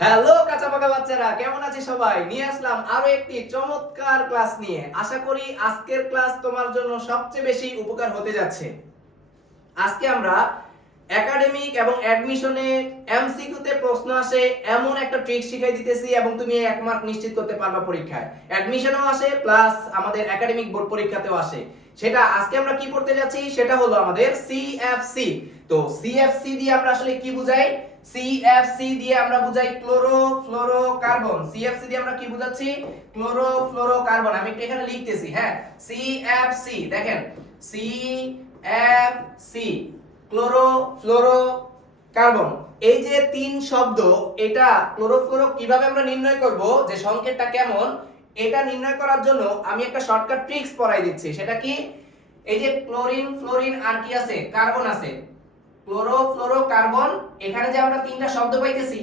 Hello কাঁচা পাকা বাচ্চারা, কেমন আছে সবাই? নিয়ে আসলাম আরো একটি চমৎকার ক্লাস নিয়ে। আশা করি আজকের ক্লাস তোমার জন্য সবচেয়ে বেশি উপকার হতে যাচ্ছে। আজকে আমরা একাডেমিক এবং অ্যাডমিশনে এমসিকিউ তে প্রশ্ন আসে এমন একটা ট্রিক শিখাই দিতেছি এবং তুমি 1 মার্ক নিশ্চিত করতে পারবা পরীক্ষায়। অ্যাডমিশনেও আসে প্লাস আমাদের একাডেমিক বোর্ড পরীক্ষাতেও আসে। সেটা আজকে আমরা কি পড়তে যাচ্ছি সেটা হলো আমাদের সিএফসি। তো সিএফসি দিয়ে আমরা আসলে কি বুঝাই? সিএফসি দিয়ে আমরা বুঝাই ক্লোরোফ্লোরোকার্বন। সিএফসি দিয়ে আমরা কি বুঝাচ্ছি? ক্লোরোফ্লোরোকার্বন। আমি একটু এখানে লিখতেছি, হ্যাঁ। সিএফসি দেখেন, সিএফসি ক্লোরোফ্লোরোকার্বন। এই যে তিন শব্দ, এটা ক্লোরোফ্লোরো কিভাবে আমরা নির্ণয় করব যে সংকেতটা কেমন, এটা নির্ণয় করার জন্য আমি একটা শর্টকাট ট্রিক্স পড়াই দিচ্ছি। সেটা কি? এই যে ক্লোরিন, ফ্লোরিন আর কি আছে? কার্বন আছে। ক্লোরোফ্লোরোকার্বন, এখানে যে আমরা তিনটা শব্দ পাইতেছি,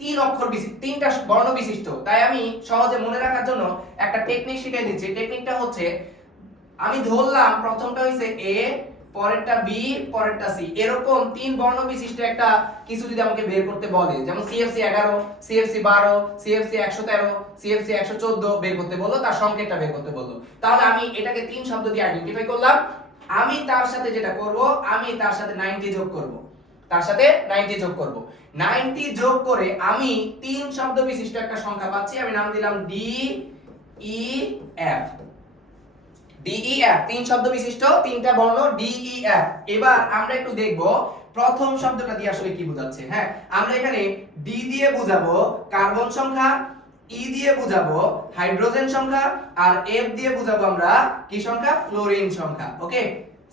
তিন অক্ষর বিশিষ্ট, তিনটা বর্ণ বিশিষ্ট। তাই আমি সহজে মনে রাখার জন্য একটা টেকনিক শিখাই দিচ্ছি। টেকনিকটা হচ্ছে, আমি ধরলাম প্রথমটা হইছে এ, পরেরটা বি, পরেরটা সি, এরকম তিন বর্ণ বিশিষ্ট একটা কিছু যদি আমাকে বের করতে বলে, যেমন সিএফসি 11, সিএফসি 12, সিএফসি 113, সিএফসি 114 বের করতে বললো, তার সংকেতটা বের করতে বললো, তাহলে আমি এটাকে তিন শব্দ দিয়ে আইডেন্টিফাই করলাম। আমি তার সাথে যেটা করব, আমি তার সাথে 90 যোগ করব, তার সাথে 90 যোগ করব। 90 যোগ করে আমি তিন শব্দ বিশিষ্ট একটা সংখ্যা পাচ্ছি। আমি নাম দিলাম ডি ই এফ। ডিইএফ, তিন শব্দ বিশিষ্ট তিনটা বর্ণ ডিইএফ। এবার আমরা একটু দেখব প্রথম শব্দটা দিয়ে আসলে কি বোঝাচ্ছে। হ্যাঁ, আমরা এখানে ডি দিয়ে বুঝাবো কার্বন সংখ্যা, ই দিয়ে বুঝাবো হাইড্রোজেন সংখ্যা, আর এফ দিয়ে বুঝাবো আমরা কি সংখ্যা? ফ্লোরিন সংখ্যা। ওকে,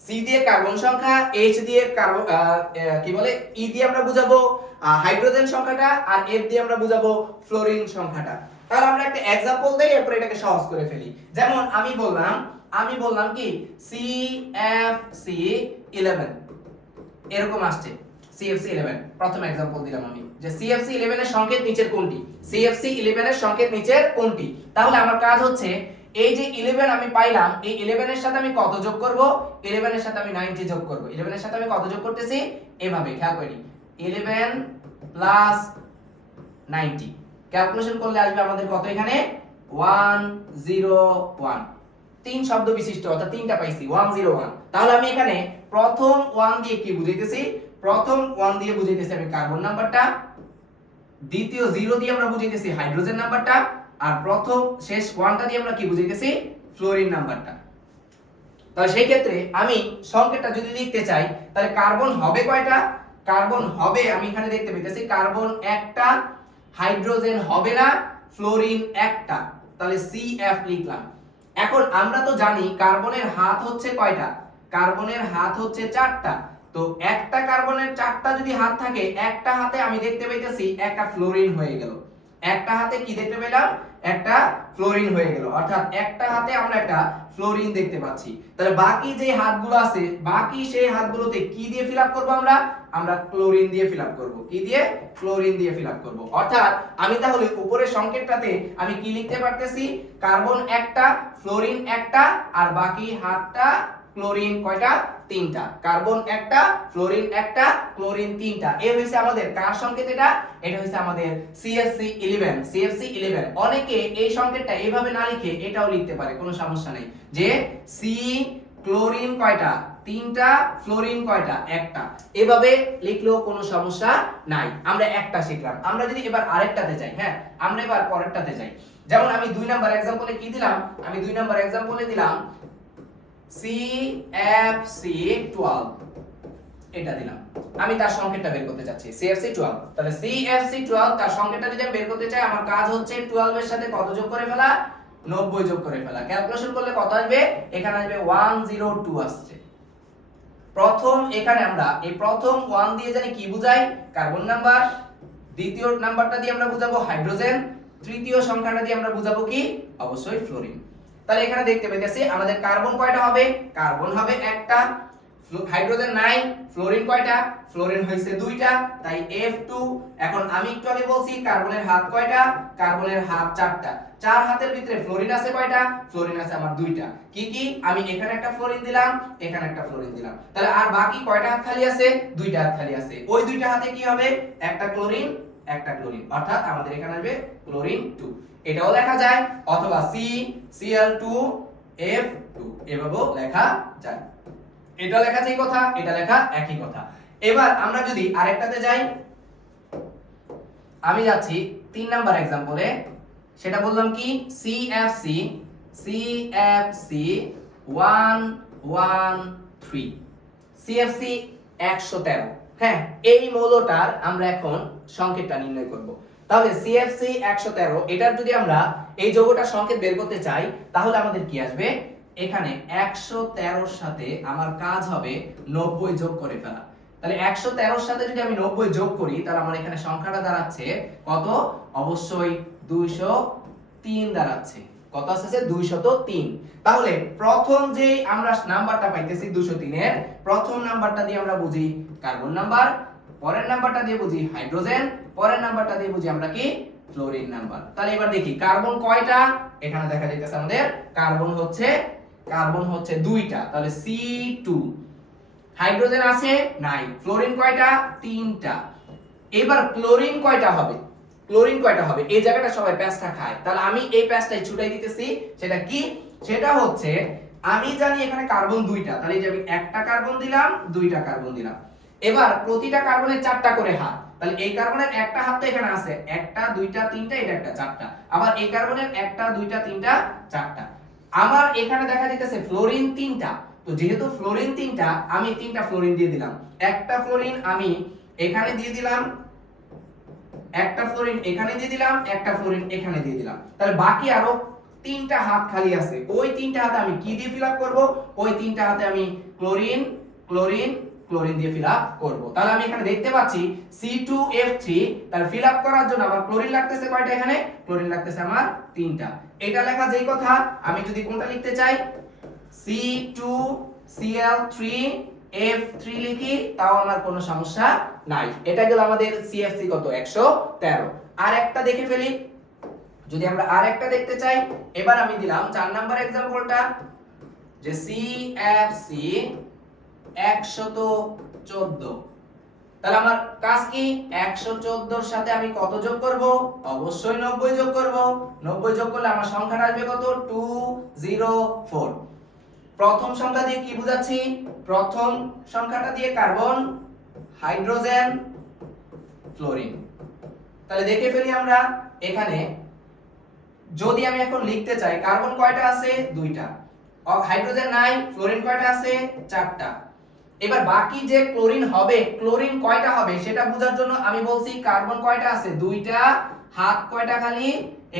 সি দিয়ে কার্বন সংখ্যা, এইচ দিয়ে কার্বন কি বলে ই দিয়ে আমরা বুঝাবো হাইড্রোজেন সংখ্যাটা, আর এফ দিয়ে আমরা বুঝাবো ফ্লোরিন সংখ্যাটা। তাহলে আমরা একটা एग्जांपल দেই, এরপর এটাকে সহজ করে ফেলি। যেমন আমি বললাম কি CFC 11, এরকম আসছে CFC 11। প্রথম एग्जांपल দিলাম আমি যে CFC 11 এর সংকেত নিচের কোনটি? CFC 11 এর সংকেত নিচের কোনটি? তাহলে আমার কাজ হচ্ছে, এই যে 11 আমি পাইলাম, এই 11 এর সাথে আমি কত যোগ করব? 11 এর সাথে আমি 90 যোগ করব। 11 এর সাথে আমি কত যোগ করতেছি? এভাবে খেয়াল করি, 11 প্লাস 90 ক্যালকুলেশন করলে আসবে আমাদের কত? এখানে 101। তিন শব্দ বিশিষ্ট, অর্থাৎ তিনটা পাইছি, 101। তাহলে আমি এখানে প্রথম 1 দিয়ে কি বুঝাইতেছি? প্রথম 1 দিয়ে বুঝাইতেছি আমি কার্বন নাম্বারটা, দ্বিতীয় 0 দিয়ে আমরা বুঝাইতেছি হাইড্রোজেন নাম্বারটা, আর প্রথম শেষ 1টা দিয়ে আমরা কি বুঝাইতেছি? ফ্লোরিন নাম্বারটা। তাহলে সেই ক্ষেত্রে আমি সংকেতটা যদি লিখতে চাই, তাহলে কার্বন হবে কয়টা? কার্বন হবে, আমি এখানে দেখতে পাইতেছি কার্বন একটা, হাইড্রোজেন হবে না, ফ্লোরিন একটা, তাহলে CF লিখলাম। এখন আমরা তো জানি কার্বনের হাত হচ্ছে কয়টা? কার্বনের হাত হচ্ছে 4টা। তো একটা কার্বনের 4টা যদি হাত থাকে, একটা হাতে আমি দেখতে পাইতেছি একটা ফ্লোরিন হয়ে গেল। একটা হাতে কি দেখতে পেলাম? একটা ফ্লোরিন হয়ে গেল, অর্থাৎ একটা হাতে আমরা একটা ফ্লোরিন দেখতে পাচ্ছি। তাহলে বাকি যে হাতগুলো আছে, বাকি সেই হাতগুলোতে কি দিয়ে ফিল আপ করব? আমরা ক্লোরিন দিয়ে ফিল আপ করব। কি দিয়ে? ক্লোরিন দিয়ে ফিল আপ করব। অর্থাৎ আমি তাহলে উপরের সংকেতটাতে আমি কি লিখতে পারতেছি? কার্বন একটা, ফ্লোরিন একটা, আর বাকি হাতটা ক্লোরিন কয়টা? 3টা। কার্বন একটা, ফ্লোরিন একটা, ক্লোরিন 3টা। এই হইছে আমাদের কার সংকেত? এটা হইছে আমাদের CFC 11। CFC 11। অনেকে এই সংকেতটা এইভাবে না লিখে এটাও লিখতে পারে, কোনো সমস্যা নেই, যে সি ক্লোরিন কয়টা? 3টা, ফ্লোরিন কয়টা? একটা। এভাবে লিখলেও কোনো সমস্যা নাই। আমরা একটা শিখলাম। আমরা যদি এবার আরেকটাতে যাই, হ্যাঁ, আমরা এবার পরেরটাতে যাই। যেমন আমি 2 নাম্বার एग्जांपले কি দিলাম? আমি 2 নাম্বার एग्जांपले দিলাম CFC 12, এটা দিলাম। আমি তার সংকেতটা বের করতে চাচ্ছি CFC 12। তাহলে CFC 12 তার সংকেতটা যদি আমি বের করতে চাই, আমার কাজ হচ্ছে 12 এর সাথে কত যোগ করে ফেলা? 90 যোগ করে ফেলা। ক্যালকুলেশন করলে কত আসবে? এখানে আসবে 102 আসছে। প্রথম এখানে আমরা এই প্রথম 1 দিয়ে জানি কি বুঝাই? কার্বন নাম্বার, দ্বিতীয় নাম্বারটা দিয়ে আমরা বুঝাবো হাইড্রোজেন, তৃতীয় সংখ্যাটা দিয়ে আমরা বুঝাবো কি? অবশ্যই ফ্লোরিন। তাহলে এখানে দেখতে পেতেছি আমাদের কার্বন কয়টা হবে? কার্বন হবে একটা, হাইড্রোজেন নাই, ফ্লোরিন কয়টা? ফ্লোরিন হইছে 2টা, তাই F2। এখন আমি একটু আগে বলছি কার্বনের হাত কয়টা? কার্বনের হাত 4টা। 4 হাতের ভিতরে ফ্লোরিন আছে কয়টা? ফ্লোরিন আছে আমার 2টা। কি কি? আমি এখানে একটা ফ্লোরিন দিলাম, এখানে একটা ফ্লোরিন দিলাম। তাহলে আর বাকি কয়টা হাত খালি আছে? 2টা হাত খালি আছে। ওই 2টা হাতে কি হবে? একটা ক্লোরিন, একটা ক্লোরিন, অর্থাৎ আমাদের এখানে আসবে ক্লোরিন 2। এটাও লেখা যায়, অথবা CCl2F2 এভাবেও লেখা যায়। এটা লেখা যেই কথা, এটা লেখা একই কথা। এবার আমরা যদি আরেকটাতে যাই, আমি যাচ্ছি 3 নাম্বার एग्जांपले, সেটা বললাম কি CFC113 CFC 113। হ্যাঁ, এই মৌলটার আমরা এখন সংকেতটা নির্ণয় করব। তাহলে CFC 113 এটার যদি আমরা এই যৌগটার সংকেত বের করতে চাই, তাহলে আমাদের কি আসবে, এখানে 113 এর সাথে আমার কাজ হবে 90 যোগ করে ফেলা। তাহলে 113 এর সাথে যদি আমি 90 যোগ করি, তাহলে আমার এখানে সংখ্যাটা দাঁড়াচ্ছে কত, অবশ্যই 203 দাঁড়াচ্ছে। কত আসছে, 203। তাহলে প্রথম যে আমরা নাম্বারটা পাইতেছি 203 এর প্রথম নাম্বারটা দিয়ে আমরা বুঝি কার্বন নাম্বার, পরের নাম্বারটা দিয়ে বুঝি হাইড্রোজেন, পরের নাম্বারটা দিয়ে বুঝি আমরা কি ফ্লোরিন নাম্বার। তাহলে এবার দেখি কার্বন কয়টা, এখানে দেখা যাইতেছে আমাদের কার্বন হচ্ছে 2টা, তাহলে C2। হাইড্রোজেন আছে নাই, ফ্লোরিন কয়টা, 3টা। এবার ক্লোরিন কয়টা হবে, এই জায়গাটা সবাই প্যাচটা খায়, তাহলে আমি এই প্যাচটাই ছুটাই দিতেছি। সেটা কি, সেটা হচ্ছে আমি জানি এখানে কার্বন 2টা, তাহলে এই যে আমি একটা কার্বন দিলাম, 2টা কার্বন দিলাম। এবার প্রতিটা কার্বনের 4টা করে হাত, তাহলে এই কার্বনের একটা হাত তো এখানে আছে, 1টা 2টা 3টা, এটা একটা 4টা। আবার এই কার্বনের 1টা 2টা 3টা 4টা। আমার এখানে দেখা যাইতেছে ফ্লোরিন 3টা, তো যেহেতু ফ্লোরিন 3টা, আমি 3টা ফ্লোরিন দিয়ে দিলাম। একটা ফ্লোরিন আমি এখানে দিয়ে দিলাম, একটা ফ্লোরিন এখানে দিয়ে দিলাম, একটা ফ্লোরিন এখানে দিয়ে দিলাম। তাহলে বাকি আরো 3টা হাত খালি আছে, ওই 3টা হাতে আমি কি দিয়ে ফিল আপ করব, ওই 3টা হাতে আমি ক্লোরিন ক্লোরিন ক্লোরিন দিয়ে ফিল আপ করব। তাহলে আমি এখানে দেখতে পাচ্ছি C2F3, তাহলে ফিল আপ করার জন্য আমার ক্লোরিন লাগতেছে কয়টা, এখানে ক্লোরিন লাগতেছে আমার 3টা। এটা লেখা যেই কথা, আমি যদি কোনটা লিখতে চাই C2Cl3F3 লিখি, তাও আমার কোনো সমস্যা নাই। এটা গেল আমাদের CFC কত, 113। আর একটা দেখে ফেলি, যদি আমরা আর একটা দেখতে চাই, এবার আমি দিলাম 4 নাম্বার एग्जांपलটা, যে CFC 114। তাহলে আমার কাজ কি, 114 এর সাথে আমি কত যোগ করব, অবশ্যই 90 যোগ করব। 90 যোগ করলে আমার সংখ্যাটা আসবে কত, 204। প্রথম সংখ্যা দিয়ে কি বুঝাচ্ছি, প্রথম সংখ্যাটা দিয়ে কার্বন, হাইড্রোজেন, ফ্লোরিন। তাহলে দেখে ফেলি আমরা এখানে, যদি আমি এখন লিখতে চাই কার্বন কয়টা আছে, 2টা, হাইড্রোজেন নাই, ফ্লোরিন কয়টা আছে, 4টা। এবার বাকি যে ক্লোরিন হবে, ক্লোরিন কয়টা হবে সেটা বোঝার জন্য আমি বলছি কার্বন কয়টা আছে, 2টা, হাত কয়টা খালি,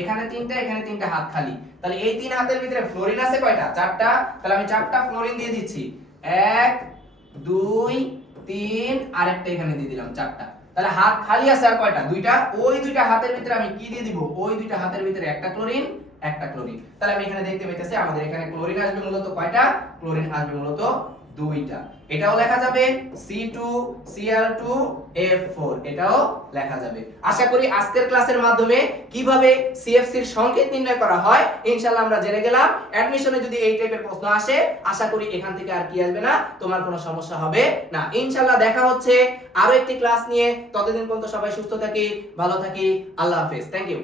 এখানে 3টা, এখানে 3টা হাত খালি। তাহলে এই 3 হাতের ভিতরে ফ্লোরিন আছে কয়টা, 4টা। তাহলে আমি 4টা ফ্লোরিন দিয়ে দিচ্ছি, 1 2 3, আরেকটা এখানে দিয়ে দিলাম 4টা। তাহলে হাত খালি আছে আর কয়টা, 2টা। ওই 2টা হাতের ভিতরে আমি কি দিয়ে দিব, ওই 2টা হাতের ভিতরে একটা ক্লোরিন একটা ক্লোরিন। তাহলে আমি এখানে দেখতে পাইতেছি আমাদের এখানে ক্লোরিন আসবে মূলত কয়টা, ক্লোরিন আসবে মূলত 2টা। এটাও লেখা যাবে C2Cl2F4, এটাও লেখা যাবে। আশা করি আজকের ক্লাসের মাধ্যমে কিভাবে CFC এর সংকেত নির্ণয় করা হয় ইনশাআল্লাহ আমরা জেনে গেলাম। অ্যাডমিশনে যদি এই টাইপের প্রশ্ন আসে, আশা করি এখান থেকে আর কি আসবে না, তোমার কোনো সমস্যা হবে না। ইনশাআল্লাহ দেখা হচ্ছে আরো একটি ক্লাস নিয়ে। ততদিন পর্যন্ত সবাই সুস্থ থাকি, ভালো থাকি। আল্লাহ হাফেজ। Thank you.